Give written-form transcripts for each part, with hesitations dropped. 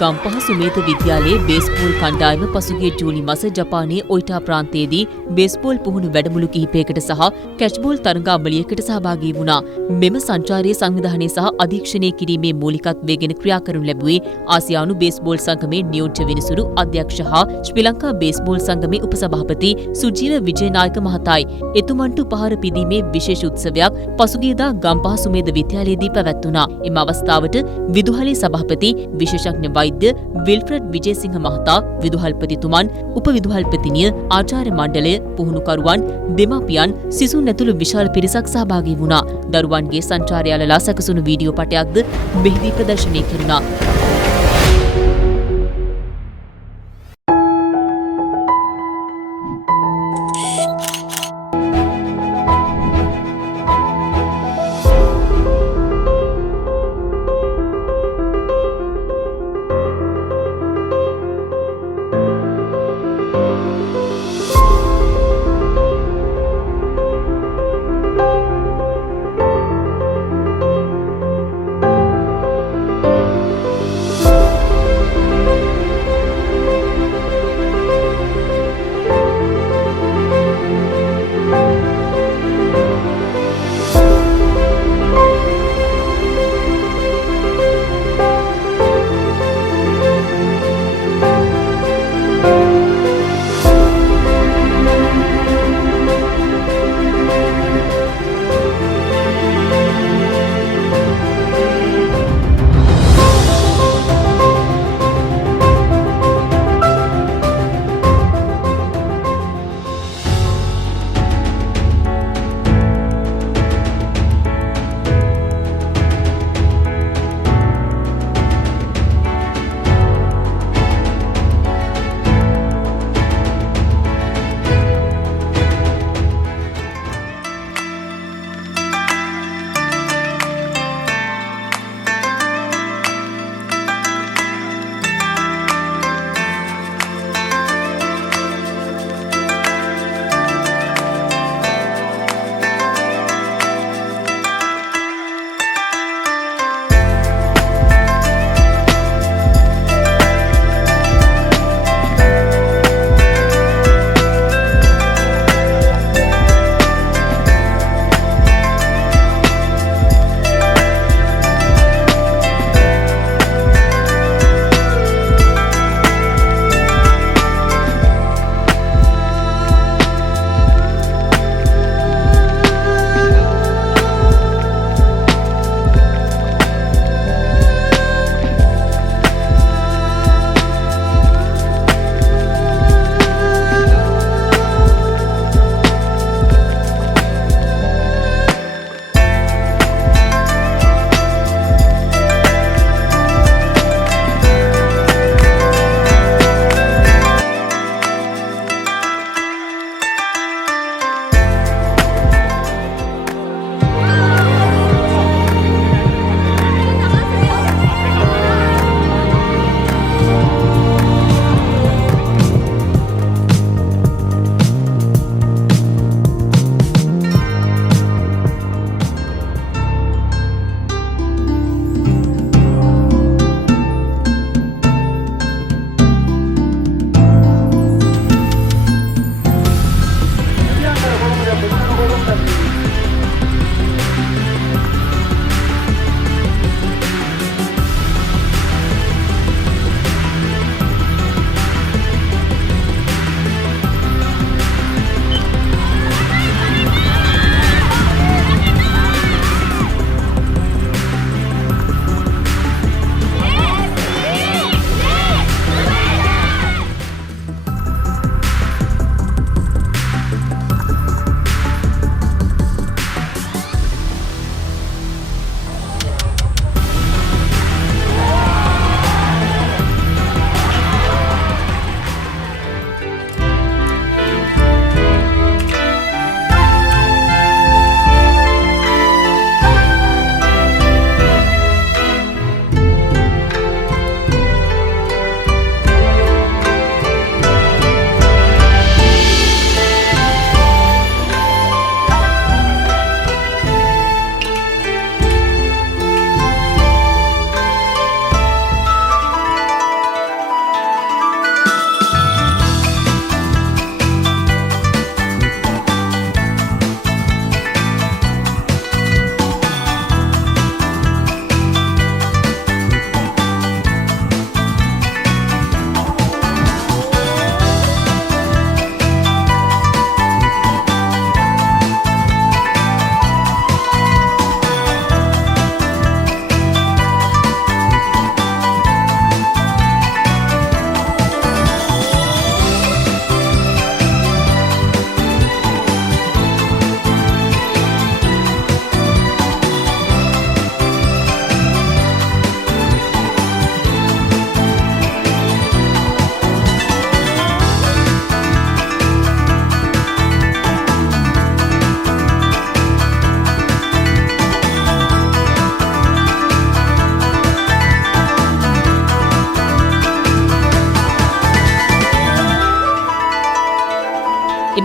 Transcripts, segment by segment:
ගම්පහ සුමේත විද්‍යාලයේ බේස්බෝල් කණ්ඩායම පසුගිය ජූලි මාස ජපානයේ ඔයිටා ප්‍රාන්තයේදී බේස්බෝල් පුහුණු වැඩමුළු කිහිපයකට සහ කැච්බෝල් තරඟාවලියකට සහභාගී වුණා. මෙම සංචාරයේ සංවිධානය සහ අධීක්ෂණය කිරීමේ මූලිකත්වයෙන් ක්‍රියා කරනු ලැබුවේ ආසියානු බේස්බෝල් සංගමේ නියෝජ්‍ය විනිසුරු අධ්‍යක්ෂ හා ශ්‍රී ලංකා බේස්බෝල් සංගමේ උපසභාපති සුජීව විජේනායක මහතායි. එතුමන්ට උපහාර පිදීමේ විශේෂ උත්සවයක් පසුගියදා ගම්පහ සුමේද විද්‍යාලයේදී පැවැත්වුණා. එම අවස්ථාවට විදුහලේ සභාපති විශේෂඥ වෛද්‍ය විල්ෆ්‍රඩ් විජේසිංහ මහතා, විදුහල්පතිතුමන්, උපවිදුහල්පතිනිය, ආචාර්ය මණ්ඩලය, පුහුණුකරුවන්, දෙමාපියන්, සිසුන් ඇතුළු විශාල පිරිසක් සහභාගී වුණා. දරුවන්ගේ සංචාරය අලලා සැකසුණු වීඩියෝ පටයක්ද මෙහිදී ප්‍රදර්ශනය කෙරුණා.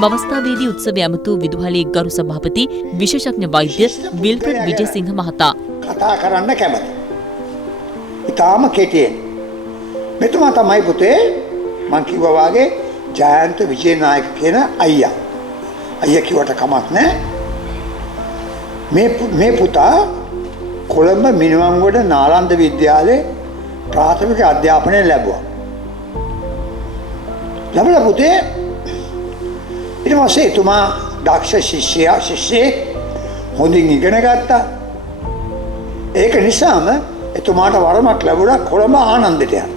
එම අවස්ථාවේදී උත්සවය ඇමතු විදුහලේ ගරු සභාපති විශේෂඥ වෛද්‍ය විල්ෆ්‍රඩ් විජේසිංහ මහතා කතා කරන්න කැමති. ඉතාම කෙටියෙන්. මෙතුමා තමයි පුතේ මං කිව්වා වාගේ ජයන්ත විජේනායක කියන අයියා. අයියා කිව්වට කමක් නැහැ. මේ පුතා කොළඹ මිනිමංගොඩ නාලන්ද විද්‍යාලයේ ප්‍රාථමික අධ්‍යාපනය ලැබුවා. ලැබලා පුතේ ඊට පස්සේ එතුමා දක්ෂ ශිෂ්‍යෙක් හොඳින් ඉගෙන ගත්තා. ඒක නිසාම එතුමාට වරමක් ලැබුණා කොළඹ ආනන්දයට යන්න.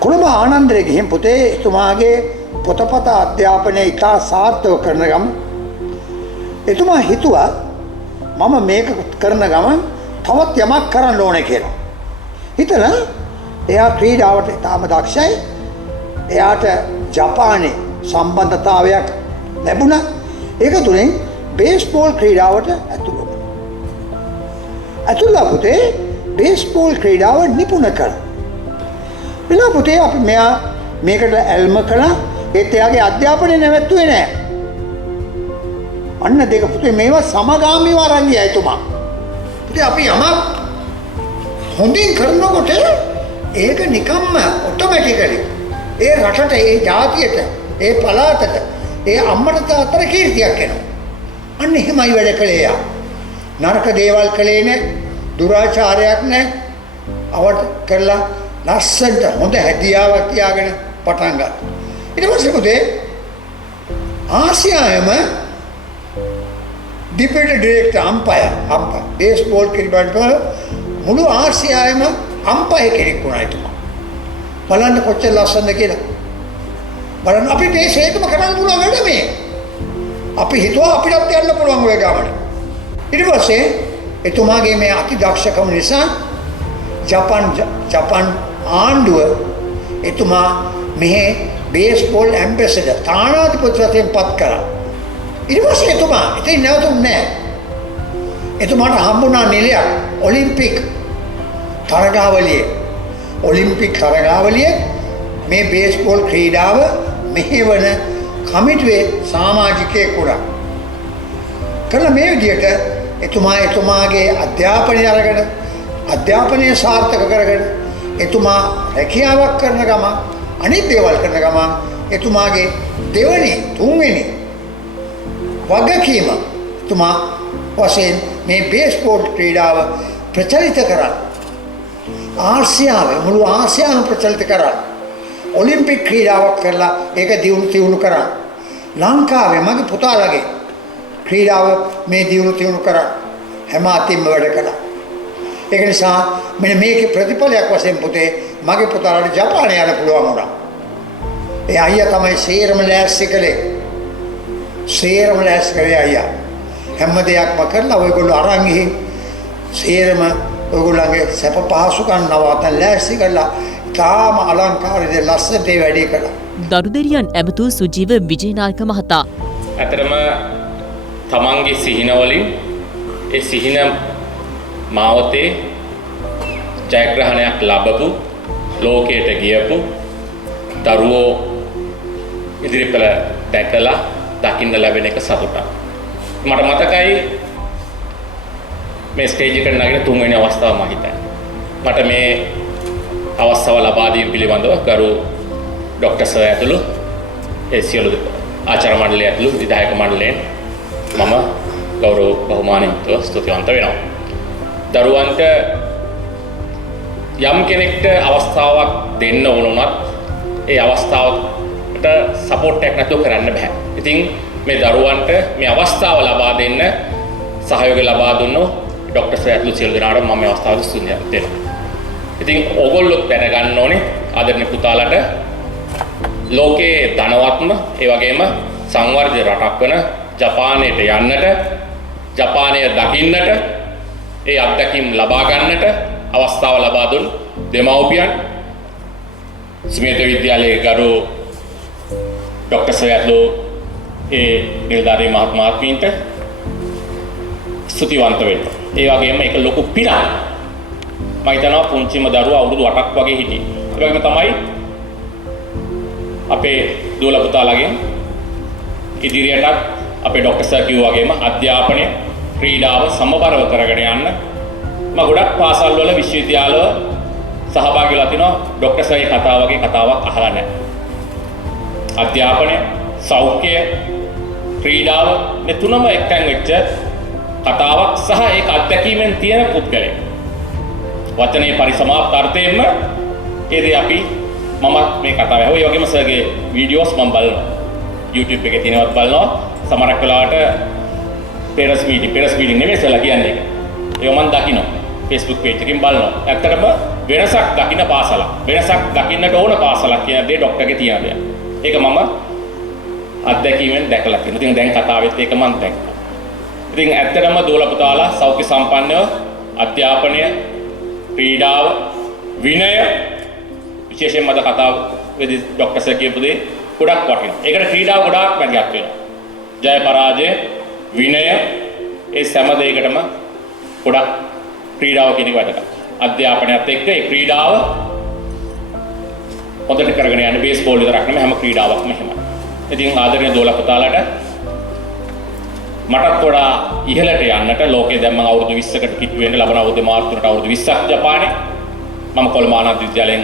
කොළඹ ආනන්දේ ගිහින් පුතේ එතුමාගේ පොතපත අධ්‍යාපනය ඉතා සාර්ථක කරන ගමන් එතුමා හිතුවා මම මේක කරන ගමන් තවත් යමක් කරන්න ඕනේ කියලා. හිතලා එයා ක්‍රීඩාවට තාම දක්ෂයි. එයාට ජපානයේ සම්බන්ධතාවයක් ලැබුණා. ඒක තුලින් බේස්බෝල් ක්‍රීඩාවට ඇතුළු වුණා. ඇතුළලා පුතේ බේස්බෝල් ක්‍රීඩාව නිපුණ කළා. වෙලා පුතේ අපි මෙයා මේකට ඇල්ම කළා. ඒත් එයාගේ අධ්‍යාපනය නැවැත්තුවේ නෑ. අන්න දෙක පුතේ මේවා සමගාමීව අරන් ගියා එතුමා. පුතේ අපි යමක් හොඳින් කරනකොට ඒක නිකම්ම ඔටෝමැටිකලි ඒ රටට ඒ ජාතියට ඒ පළාතට ඒ අම්මට තාත්තට කීර්තියක් එනවා. අන්න එහෙමයි වැඩ කළේ යා. නරක දේවල් කළේ නෑ. දුරාචාරයක් නෑ. අවට කරලා ලස්සනට හොඳ හැදියාවක් තියාගෙන පටන් ගත්තා. ඊට පස්සේ පුතේ ආසියාවේම ඩිප්యూటీ ඩිරෙක්ටර් අම්පයර් බේස්බෝල් ක්‍රීඩාවට මුළු ආසියාවේම අම්පයර් කෙනෙක් වුණා එතුමා. බලන්න කොච්චර ලස්සනද කියලා. බලන්න අපි මේ හේතුම කරන්න පුළුවන් වැඩ මේ. අපි හිතුවා අපිටත් යන්න පුළුවන් ඔය ගමන. ඊට පස්සේ එතුමාගේ මේ අති දක්ෂකම නිසා ජපාන් ආණ්ඩුව එතුමා මෙහි බේස්බෝල් ඇම්බැසඩර් තානාධිපති වශයෙන් පත් කරා. ඊට පස්සේ එතුමා ඉතින් නැවතුන්නේ නැහැ. එතුමාට හම්බුණා නිලයක් ඔලිම්පික් තරගාවලියේ මේ බේස්බෝල් ක්‍රීඩාව මෙහෙවන කමිටුවේ සමාජිකයෙක් වුණා. කළා මේ විදිහට එතුමාගේ අධ්‍යාපනය සාර්ථක කරගෙන එතුමා රැකියාවක් කරන ගමන් අනිත් දේවල් කරන ගමන් එතුමාගේ තුන්වෙනි වගකීම එතුමා වශයෙන් මේ බේස්බෝල් ක්‍රීඩාව ප්‍රචලිත කරා. මුළු ආසියාවම ප්‍රචලිත කරා. ඔලිම්පික් ක්‍රීඩාවක් කරලා ඒක දියුණු කරා. ලංකාවේ මගේ පුතාලගේ ක්‍රීඩාව මේ දියුණු කරා. හැම අතින්ම වැඩ කළා. ඒක නිසා මෙන්න මේකේ ප්‍රතිඵලයක් වශයෙන් පුතේ මගේ පුතාලට ජපානය යන්න පුළුවන් වුණා. ඒ අයියා තමයි සේරම ලෑස්ති කළේ අයියා. හැම දෙයක්ම කරලා ඔයගොල්ලෝ අරන් ගිහින් සේරම ඔයගොල්ලන්ගේ සැප පහසුකම් නවතන් ලෑස්ති කරලා තාම අලංකාරයේ ලස්සනට වැඩි කළා. දරුදෙරියන් ඇමතු සුජීව විජේනායක මහතා ඇතරම තමන්ගේ සිහිනවලින් ඒ සිහින මාවතේ ජයග්‍රහණයක් ලැබපු ලෝකයට ගියපු දරුවෝ ඉදිරිපළ දැකලා දකින්න ලැබෙන එක සතුටක්. මට මතකයි මේ ස්ටේජ් එකට නගින තුන්වෙනි අවස්ථාව මම හිතන්නේ. මට මේ අවස්ථාව ලබා දීම පිළිබඳව ගරු ડોક્ટર සර් ඇතුළු ඒ සියලු ආචාර්ය මණ්ඩලය ඇතුළු විධායක මණ්ඩලයෙන් මම ගෞරව බහුමානීයව ස්තුතිවන්ත වෙනවා. දරුවන්ට යම් කෙනෙක්ට අවස්ථාවක් දෙන්න වුණොත් ඒ අවස්ථාවට සපෝට් එකක් නැතුව කරන්න බෑ. ඉතින් මේ දරුවන්ට මේ අවස්ථාව ලබා දෙන්න සහයෝගය ලබා දුන්නෝ ડોક્ટર සර් ඇතුළු සියලු දෙනාට මම මේ අවස්ථාව දෙනවා. ඉතින් ඕගොල්ලෝ දැනගන්න ඕනේ ආදරණීය පුතාලට ලෝකයේ ධනවත්ම ඒ වගේම සංවර්ධිත රටක් වන ජපානයට යන්නට ජපානය දකින්නට ඒ අත්දැකීම් ලබා ගන්නට අවස්ථාව ලබා දුන් දෙමව්පියන් ස්මීත විද්‍යාලයේ ගරු ડોક્ટર සර් ඇතුළු ඒ නිලධාරී මහත්මයාට ස්තුතිවන්ත වෙන්න. ඒ වගේම ඒක ලොකු පිනක්. මම හිතනවා පුංචිම දරුවා අවුරුදු 8ක් වගේ හිටියේ. ඒ වගේම තමයි අපේ දුවලා පුතාලාගෙන් ඉදිරියටත් අපේ ડોක්ටර් සර් කිව්වා වගේම අධ්‍යාපනය ක්‍රීඩාව සමබරව කරගෙන යන්න මම ගොඩක් පාසල් වල විශ්වවිද්‍යාලවල සහභාගී වෙලා තිනවා ડોක්ටර් සර්ගේ කතාව වගේ කතාවක් අහලා නැහැ. අධ්‍යාපනය, සෞඛ්‍යය, ක්‍රීඩාව මේ තුනම එක්තැන් වෙච්ච කතාවක් සහ ඒක අත්දැකීමෙන් තියෙන පුද්ගලයෙක්. වචනේ පරිසමාප්ත අර්ථයෙන්ම ඒ දේ අපි මම මේ කතාව ඇහුවා. ඒ වගේම සර්ගේ වීඩියෝස් මම බලනවා. YouTube එකේ තියෙනවත් බලනවා. සමහරක් වෙලාවට පෙරස් මීටින් නෙමෙයි සර්ලා කියන්නේ ඒක. ඒක මම දකිනවා. Facebook page එකකින් බලනවා. ඇත්තටම වෙනසක් දකින්න පාසලක්. වෙනසක් දකින්නට ඕන පාසලක් කියන දේ ડોක්ටර්ගේ තියෙන දෙයක්. ඒක මම අත්දැකීමෙන් දැකලා තියෙනවා. ඉතින් දැන් කතාවෙත් ඒක මම දැක්කා. ඉතින් ඇත්තටම දුවලා පුතාලා සෞඛ්‍ය සම්පන්නව අධ්‍යාපනය, ක්‍රීඩාව, විනය විශේෂයෙන්ම අද කතාව වෙදී ડોක්ටර් සර් කියපු දේ ගොඩක් වටිනවා. ඒකට ක්‍රීඩාව ගොඩාක් වැදගත් වෙනවා. ජය පරාජය, විනය ඒ සෑම දෙයකටම ගොඩක් ක්‍රීඩාව කියන එක වැදගත්. අධ්‍යාපනයත් එක්ක ඒ ක්‍රීඩාව හොඳට කරගෙන යන බේස්බෝල් විතරක් නෙමෙයි හැම ක්‍රීඩාවක්ම එහෙමයි. ඉතින් ආදරණීය දෝලා පුතාලාට මටත් වඩා ඉහළට යන්නට ලෝකයේ දැන් මම අවුරුදු 20කට කිට්ටු වෙන්න ලබන අවුරුදු මාර්තු තුනට අවුරුදු 20ක් ජපානයේ මම කොළඹ ආනන්ද විද්‍යාලයෙන්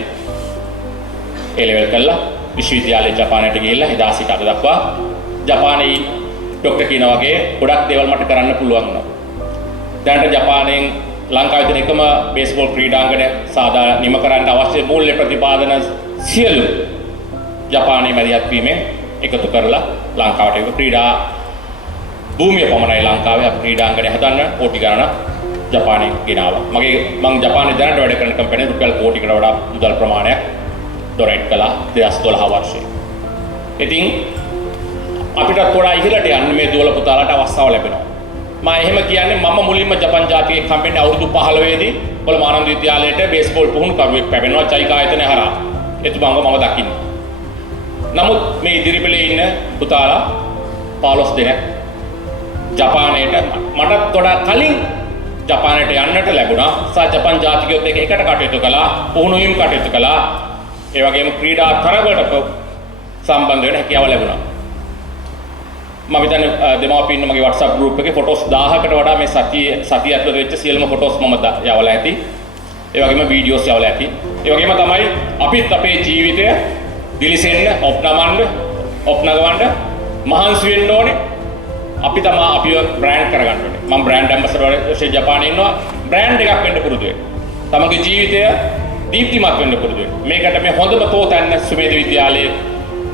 A level කළා. විශ්වවිද්‍යාලයේ ජපානයට ගිහිල්ලා එදා සිට අද දක්වා ජපානයේ ડોක්ටර් කියනා වගේ ගොඩක් දේවල් මට කරන්න පුළුවන් වුණා. දැනට ජපානයෙන් ලංකාවේ තියෙන එකම බේස්බෝල් ක්‍රීඩාංගණය සාදා නිම කරන්න අවශ්‍ය මූල්‍ය ප්‍රතිපාදන සියලු ජපානයේ මැදිහත් වීමෙන් එකතු කරලා ලංකාවට ඒක ක්‍රීඩා භූමිය පමණයි ලංකාවේ අපේ ක්‍රීඩාංගණය හදන්න කෝටි ගණනක් ජපානයෙන් ගෙනාවා. මම ජපානයේ දැනට වැඩ කරන කම්පැනි රුපියල් කෝටිකට වඩා මුදල් ප්‍රමාණයක් ඩොනේට් කළා 2012 වර්ෂයේ. ඉතින් අපිටත් වඩා ඉහළට යන්න මේ දුවල පුතාලාට අවස්ථාව ලැබෙනවා. මම එහෙම කියන්නේ මම මුලින්ම ජපාන් ජාතික කම්පැනි අවුරුදු 15 දී කොළඹ ආනන්ද විද්‍යාලයට බේස්බෝල් පුහුණු කරුවෙක් පැමිණෙනවා චෛක ආයතනය හරහා. එතුමාව මම දකින්න. නමුත් මේ ඉදිරිපෙළේ ඉන්න පුතාලා 15 දෙනෙක් ජපානයට මටත් වඩා කලින් ජපානයට යන්නට ලැබුණා. සා ජපාන් ජාතිකයොත් එක්ක එකට කටයුතු කළා, පුහුණු වීම කටයුතු කළා. ඒ වගේම ක්‍රීඩා තරගවලට සම්බන්ධ වෙන්න හැකියාව ලැබුණා. මම හිතන්නේ දෙමාපියන් මගේ WhatsApp group එකේ ෆොටෝස් 1000කට වඩා මේ සතිය ඇතුළත වෙච්ච සියලුම ෆොටෝස් මම යවලා ඇති. ඒ වගේම වීඩියෝස් යවලා ඇති. ඒ වගේම තමයි අපිත් අපේ ජීවිතය දිලිසෙන්න, ඔප්නගවන්න මහන්සි වෙන්න ඕනේ. අපි තමයි අපිව බ්‍රෑන්ඩ් කරගන්න ඕනේ. මම බ්‍රෑන්ඩ් ඇම්බැසඩර් වශයෙන් ජපානයේ ඉන්නවා. බ්‍රෑන්ඩ් එකක් වෙන්න පුරුදු වෙන්න. තමගේ ජීවිතය දීප්තිමත් වෙන්න පුරුදු වෙන්න. මේකට මේ හොඳම තෝතැන්න සුමේද විද්‍යාලයේ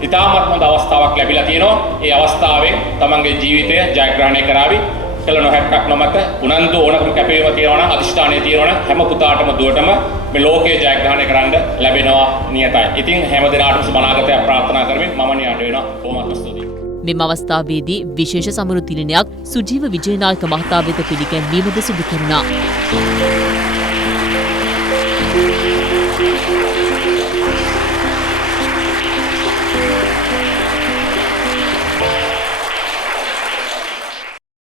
ඉතාමත් හොඳ අවස්ථාවක් ලැබිලා තියෙනවා. ඒ අවස්ථාවෙන් තමන්ගේ ජීවිතය ජයග්‍රහණය කරાવી කළ නොහැක්කක් නොමැත උනන්දු ඕනකම කැපවීම තියෙනවා නම් අධිෂ්ඨානය තියෙනවා නම් හැම පුතාටම දුවටම මේ ලෝකයේ ජයග්‍රහණය කරන්න ලැබෙනවා නියතයි. ඉතින් හැම දිනාටම සුබනාගතයක් ප්‍රාර්ථනා කරමින් මම නියට වෙනවා. බොහොමත්ම ස්තුතියි. මෙම අවස්ථාවේදී විශේෂ සමරු තිලනයක් සුජීව විජයනායක මහතා වෙත පිළිගැන්වීමද සිදු කෙරුණා.